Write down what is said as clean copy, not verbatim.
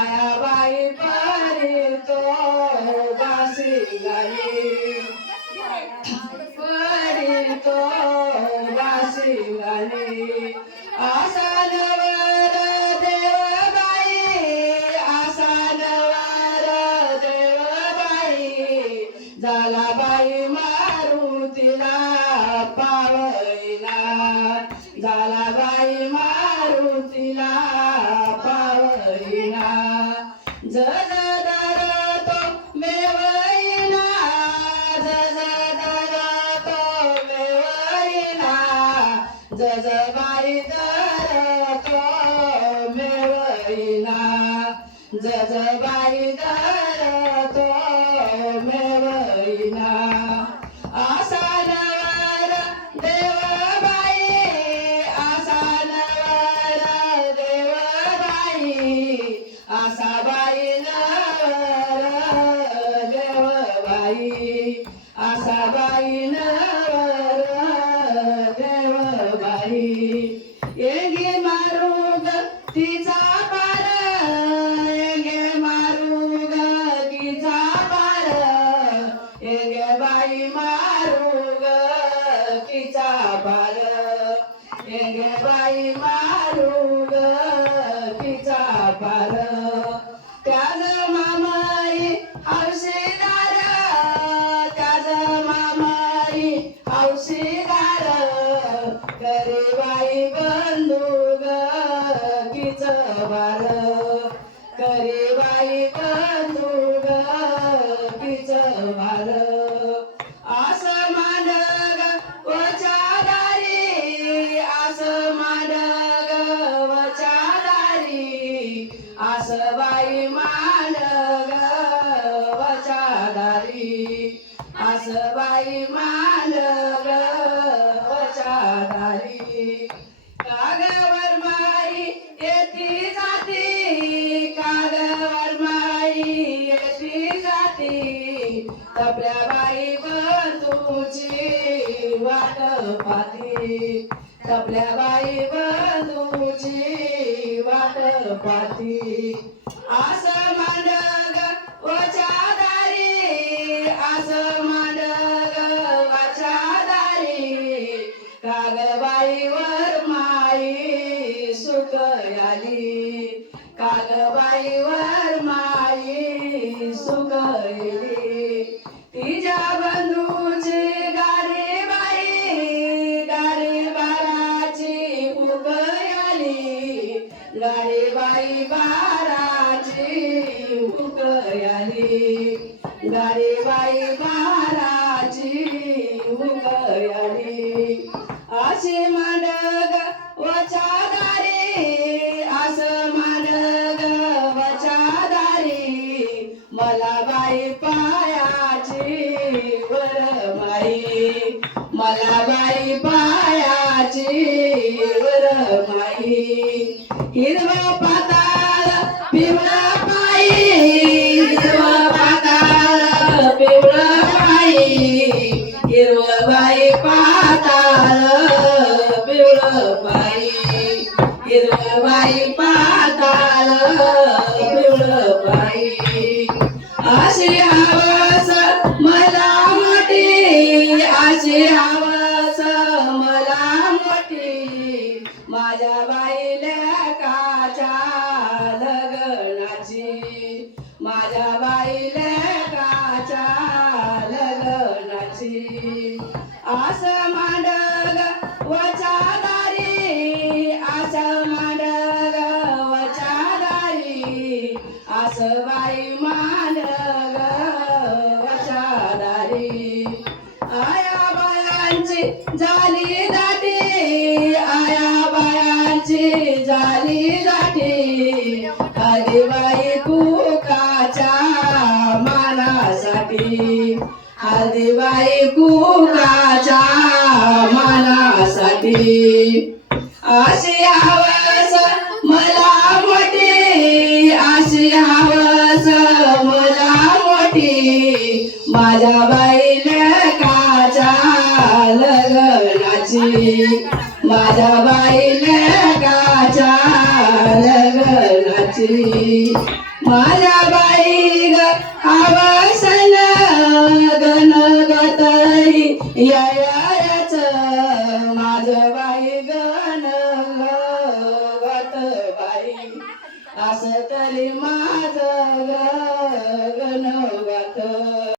आयाबाई पारी तो बासी गाली पारी तो बासी गाली आसानवर देवबाई आसानवर देवबाई झाला बाई मारुतीला पावईला झाला बाई मारुतीला पावईला जजदर तो मेवईला जजदर तो मेवईला जजबाई दर तो मेवईला जजबाई दर तो मेवईला आसानवर देवबाई आसानवर देवबाई आसाबाई नवर देवबाई आसाबाई नवर देवबाई येंगे मारुग तिचा पार येंगे मारुग तिचा पार येंगे बाई मारुग तिचा पार येंगे बाई मारुग तिचा पार त्याज मामाई हौशीदार त्याज मामाई हौशीदार करे बाई बंधुग किच बार करे बाई बंधुग किच बार आस मांडग वचादारी आस मांडग वचादारी आस बाई मांडग वचादारी आस बाई मांडग वचादारी कागवर माई येती जाती कागवर माई येती जाती आपल्या बाई बंधूची वाट पाहती आपल्या बाई बंधूची वाट पाहती आस मांडग वचादारी आस मांडग वचादारी कागबाईवर माई सुख आली कागबाईवर माई सुख आली तिच्या बंधूची गाडी बाराची फुक आली गाडी बाराची फुक आली गाडी बाराची फुक आली आसे मांडग वचादारी आस मांडग वचादारी मला बाई पायाची वर माई मला बाई पायाची वर माई हिरवा पाताळ पिवळा पायी हिरवा पाताळ पिवळा पायी हिरवा बाई पाताळ पिवळं बाई हिरवं बाई पाताळ पिवळं बाई अशी हवस मला मोठी अशी हवस मला मोठी माझ्या बाई लेकाच्या लग्नाची माझ्या बाई लेकाच्या लग्नाची आस मांडग वचादारी आस मांडग वचादारी आस बाई मांडग वचादारी आया बायांची झाली दाटी आया बायांची झाली दाटी आधी बाई कुकाच्या मानासाठी आधी बाई कुकाच्या मानासाठी अशी हवस मला मोठी अशी हवस मला मोठी माझ्या बाई लेकाच्या लग्नाची माझ्या बाईला काच्या लग्नाची माझ्या बाई ग आवासन गणगतई याच माझं बाई गणगत बाई असं तरी माझं ग